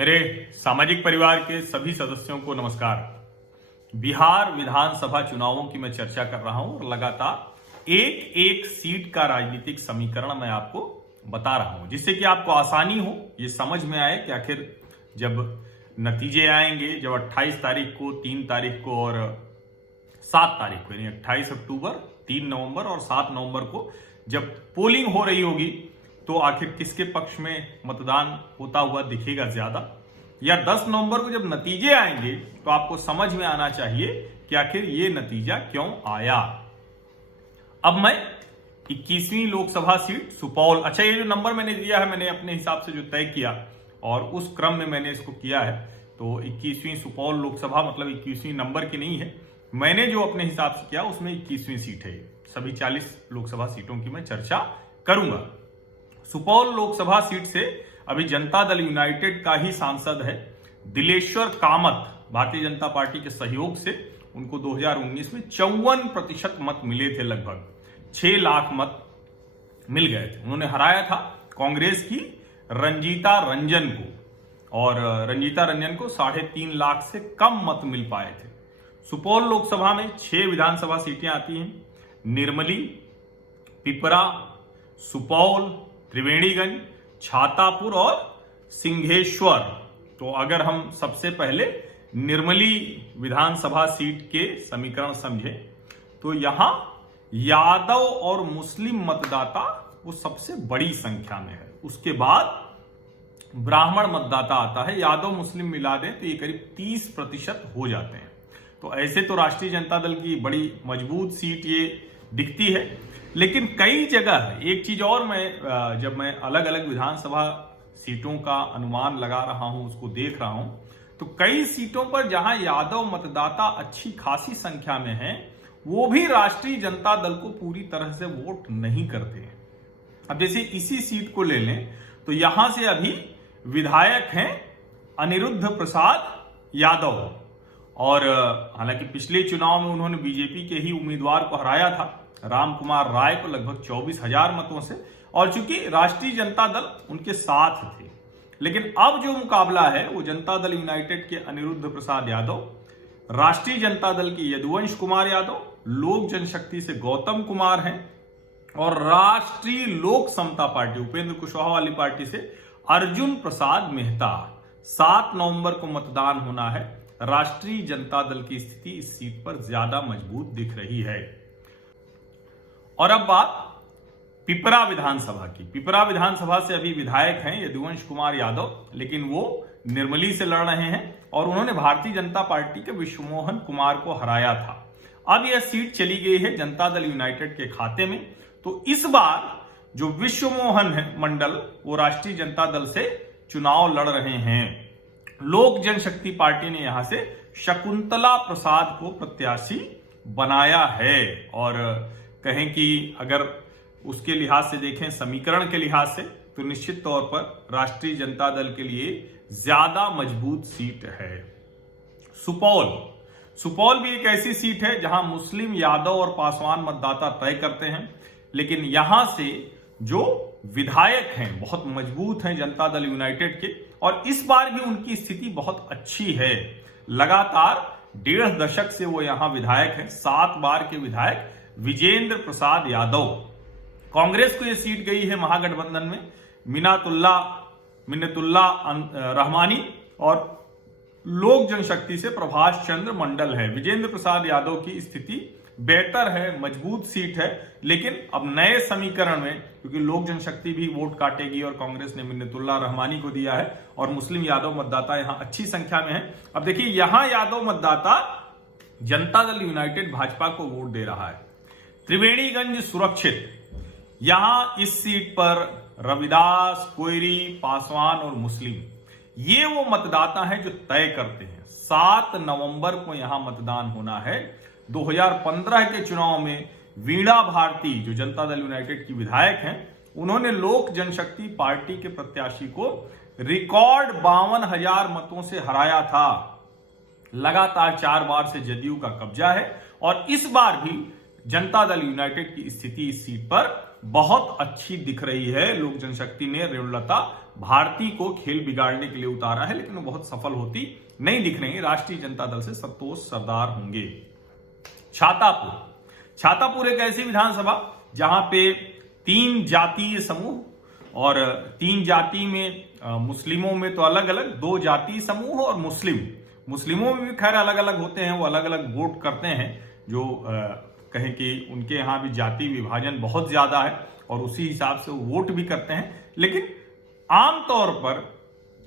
मेरे सामाजिक परिवार के सभी सदस्यों को नमस्कार। बिहार विधानसभा चुनावों की मैं चर्चा कर रहा हूं और लगातार एक एक सीट का राजनीतिक समीकरण मैं आपको बता रहा हूं, जिससे कि आपको आसानी हो ये समझ में आए कि आखिर जब नतीजे आएंगे, जब 28 तारीख को, 3 तारीख को और 7 तारीख को, यानी 28 अक्टूबर, 3 नवंबर और 7 नवंबर को जब पोलिंग हो रही होगी, तो आखिर किसके पक्ष में मतदान होता हुआ दिखेगा ज्यादा, या 10 नवंबर को जब नतीजे आएंगे तो आपको समझ में आना चाहिए कि आखिर ये नतीजा क्यों आया। अब मैं 21वीं लोकसभा सीट सुपौल, अच्छा ये जो नंबर मैंने दिया है मैंने अपने हिसाब से जो तय किया और उस क्रम में मैंने इसको किया है, तो 21वीं सुपौल लोकसभा मतलब 21वीं नंबर की नहीं है, मैंने जो अपने हिसाब से किया उसमें 21वीं सीट है। सभी 40 लोकसभा सीटों की मैं चर्चा करूंगा। सुपौल लोकसभा सीट से अभी जनता दल यूनाइटेड का ही सांसद है दिलेश्वर कामत, भारतीय जनता पार्टी के सहयोग से उनको 2019 में 54% मत मिले थे, लगभग 6 लाख मत मिल गए थे। उन्होंने हराया था कांग्रेस की रंजीता रंजन को, और रंजीता रंजन को 3.5 लाख से कम मत मिल पाए थे। सुपौल लोकसभा में 6 विधानसभा सीटें आती हैं, निर्मली, पिपरा, सुपौल, त्रिवेणीगंज, छातापुर और सिंहेश्वर। तो अगर हम सबसे पहले निर्मली विधानसभा सीट के समीकरण समझें तो यहां यादव और मुस्लिम मतदाता वो सबसे बड़ी संख्या में है, उसके बाद ब्राह्मण मतदाता आता है। यादव मुस्लिम मिला दें तो ये करीब 30% हो जाते हैं। तो ऐसे तो राष्ट्रीय जनता दल की बड़ी मजबूत सीट ये दिखती है, लेकिन कई जगह एक चीज और, मैं जब मैं अलग अलग विधानसभा सीटों का अनुमान लगा रहा हूं, उसको देख रहा हूं, तो कई सीटों पर जहां यादव मतदाता अच्छी खासी संख्या में हैं, वो भी राष्ट्रीय जनता दल को पूरी तरह से वोट नहीं करते हैं। अब जैसे इसी सीट को ले लें तो यहां से अभी विधायक हैं अनिरुद्ध प्रसाद यादव, और हालांकि पिछले चुनाव में उन्होंने बीजेपी के ही उम्मीदवार को हराया था, राम कुमार राय को, लगभग 24,000 मतों से, और चूंकि राष्ट्रीय जनता दल उनके साथ थे। लेकिन अब जो मुकाबला है वो जनता दल यूनाइटेड के अनिरुद्ध प्रसाद यादव, राष्ट्रीय जनता दल के यदुवंश कुमार यादव, लोक जनशक्ति से गौतम कुमार हैं, और राष्ट्रीय लोक समता पार्टी उपेंद्र कुशवाहा वाली पार्टी से अर्जुन प्रसाद मेहता। 7 नवंबर को मतदान होना है। राष्ट्रीय जनता दल की स्थिति इस सीट पर ज्यादा मजबूत दिख रही है। और अब बात पिपरा विधानसभा की। पिपरा विधानसभा से अभी विधायक हैं यदुवंश कुमार यादव, लेकिन वो निर्मली से लड़ रहे हैं और उन्होंने भारतीय जनता पार्टी के विश्वमोहन कुमार को हराया था। अब यह सीट चली गई है जनता दल यूनाइटेड के खाते में। तो इस बार जो विश्वमोहन है मंडल, वो राष्ट्रीय जनता दल से चुनाव लड़ रहे हैं। लोक जनशक्ति पार्टी ने यहां से शकुंतला प्रसाद को प्रत्याशी बनाया है, और कहें कि अगर उसके लिहाज से देखें, समीकरण के लिहाज से, तो निश्चित तौर पर राष्ट्रीय जनता दल के लिए ज्यादा मजबूत सीट है। सुपौल भी एक ऐसी सीट है जहां मुस्लिम, यादव और पासवान मतदाता तय करते हैं, लेकिन यहां से जो विधायक हैं बहुत मजबूत हैं जनता दल यूनाइटेड के, और इस बार भी उनकी स्थिति बहुत अच्छी है। लगातार 1.5 दशक से वो यहां विधायक हैं, 7 बार के विधायक विजेंद्र प्रसाद यादव। कांग्रेस को यह सीट गई है महागठबंधन में मिन्नतुल्ला रहमानी, और लोक जनशक्ति से प्रभाष चंद्र मंडल है। विजेंद्र प्रसाद यादव की स्थिति बेहतर है, मजबूत सीट है, लेकिन अब नए समीकरण में, क्योंकि लोक जनशक्ति भी वोट काटेगी और कांग्रेस ने मिन्नतुल्ला रहमानी को दिया है, और मुस्लिम यादव मतदाता यहां अच्छी संख्या में है। अब देखिए यहां यादव मतदाता जनता दल यूनाइटेड भाजपा को वोट दे रहा है। त्रिवेणीगंज सुरक्षित, यहां इस सीट पर रविदास, कोयरी, पासवान और मुस्लिम, ये वो मतदाता हैं जो तय करते हैं। 7 नवंबर को यहां मतदान होना है। 2015 के चुनाव में वीणा भारती, जो जनता दल यूनाइटेड की विधायक हैं, उन्होंने लोक जनशक्ति पार्टी के प्रत्याशी को रिकॉर्ड 52,000 मतों से हराया था। लगातार 4 बार से जदयू का कब्जा है, और इस बार भी जनता दल यूनाइटेड की स्थिति इस सीट पर बहुत अच्छी दिख रही है। लोक जनशक्ति ने रेणुलता भारती को खेल बिगाड़ने के लिए उतारा है, लेकिन वो बहुत सफल होती नहीं दिख रही। राष्ट्रीय जनता दल से संतोष सरदार होंगे। छातापुर एक ऐसी विधानसभा जहां पे 3 जातीय समूह और 3 जाति में मुस्लिमों में तो अलग अलग 2 जातीय समूह और मुस्लिमों में भी खैर अलग अलग होते हैं, वो अलग अलग वोट करते हैं। जो कहें कि उनके यहां भी जाति विभाजन बहुत ज्यादा है और उसी हिसाब से वो वोट भी करते हैं, लेकिन आमतौर पर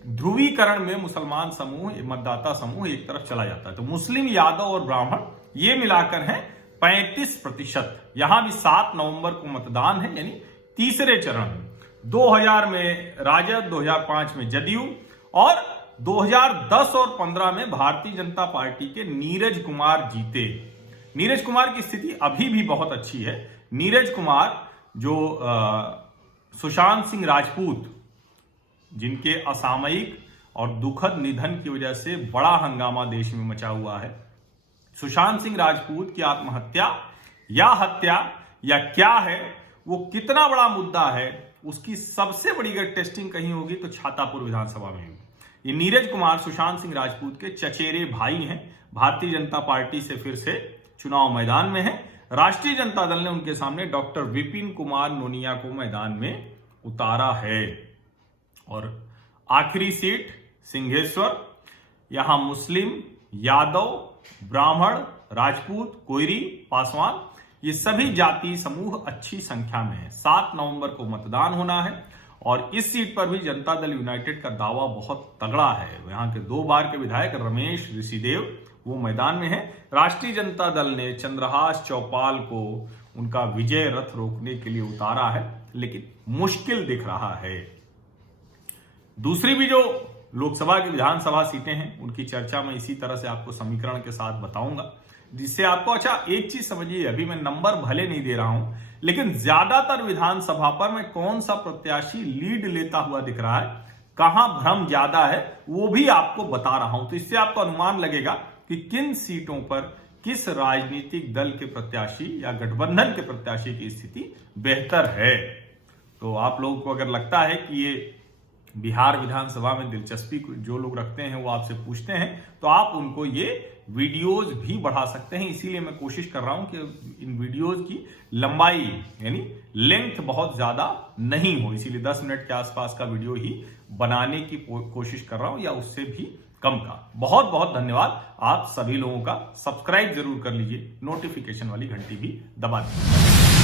ध्रुवीकरण में मुसलमान समूह, मतदाता समूह एक तरफ चला जाता है। तो मुस्लिम, यादव और ब्राह्मण ये मिलाकर हैं 35%। यहां भी 7 नवंबर को मतदान है, यानी तीसरे चरण में। 2000 में राजद, 2005 में जदयू और 2010 और 15 में भारतीय जनता पार्टी के नीरज कुमार जीते। नीरज कुमार की स्थिति अभी भी बहुत अच्छी है। नीरज कुमार जो सुशांत सिंह राजपूत, जिनके असामयिक और दुखद निधन की वजह से बड़ा हंगामा देश में मचा हुआ है, सुशांत सिंह राजपूत की आत्महत्या या हत्या या क्या है, वो कितना बड़ा मुद्दा है, उसकी सबसे बड़ी अगर टेस्टिंग कहीं होगी तो छातापुर विधानसभा में होगी। ये नीरज कुमार सुशांत सिंह राजपूत के चचेरे भाई हैं। भारतीय जनता पार्टी से फिर से चुनाव मैदान में है। राष्ट्रीय जनता दल ने उनके सामने डॉक्टर विपिन कुमार नोनिया को मैदान में उतारा है। और आखिरी सीट सिंहेश्वर, यहां मुस्लिम, यादव, ब्राह्मण, राजपूत, कोयरी, पासवान, ये सभी जाति समूह अच्छी संख्या में है। 7 नवंबर को मतदान होना है और इस सीट पर भी जनता दल यूनाइटेड का दावा बहुत तगड़ा है। यहां के 2 बार के विधायक रमेश ऋषिदेव वो मैदान में है। राष्ट्रीय जनता दल ने चंद्रहास चौपाल को उनका विजय रथ रोकने के लिए उतारा है, लेकिन मुश्किल दिख रहा है। दूसरी भी जो लोकसभा की विधानसभा सीटें हैं, उनकी चर्चा मैं इसी तरह से आपको समीकरण के साथ बताऊंगा, जिससे आपको अच्छा एक चीज समझिए, अभी मैं नंबर भले नहीं दे रहा हूं, लेकिन ज्यादातर विधानसभा पर मैं कौन सा प्रत्याशी लीड लेता हुआ दिख रहा है, कहां भ्रम ज्यादा है, वो भी आपको बता रहा हूं। तो इससे आपको अनुमान लगेगा कि किन सीटों पर किस राजनीतिक दल के प्रत्याशी या गठबंधन के प्रत्याशी की स्थिति बेहतर है। तो आप लोगों को अगर लगता है कि ये बिहार विधानसभा में दिलचस्पी जो लोग रखते हैं वो आपसे पूछते हैं, तो आप उनको ये वीडियोज भी बढ़ा सकते हैं। इसीलिए मैं कोशिश कर रहा हूं कि इन वीडियोज की लंबाई यानी लेंथ बहुत ज्यादा नहीं हो, इसीलिए 10 मिनट के आसपास का वीडियो ही बनाने की कोशिश कर रहा हूं, या उससे भी कम का। बहुत बहुत धन्यवाद आप सभी लोगों का। सब्सक्राइब जरूर कर लीजिए, नोटिफिकेशन वाली घंटी भी दबा दीजिए।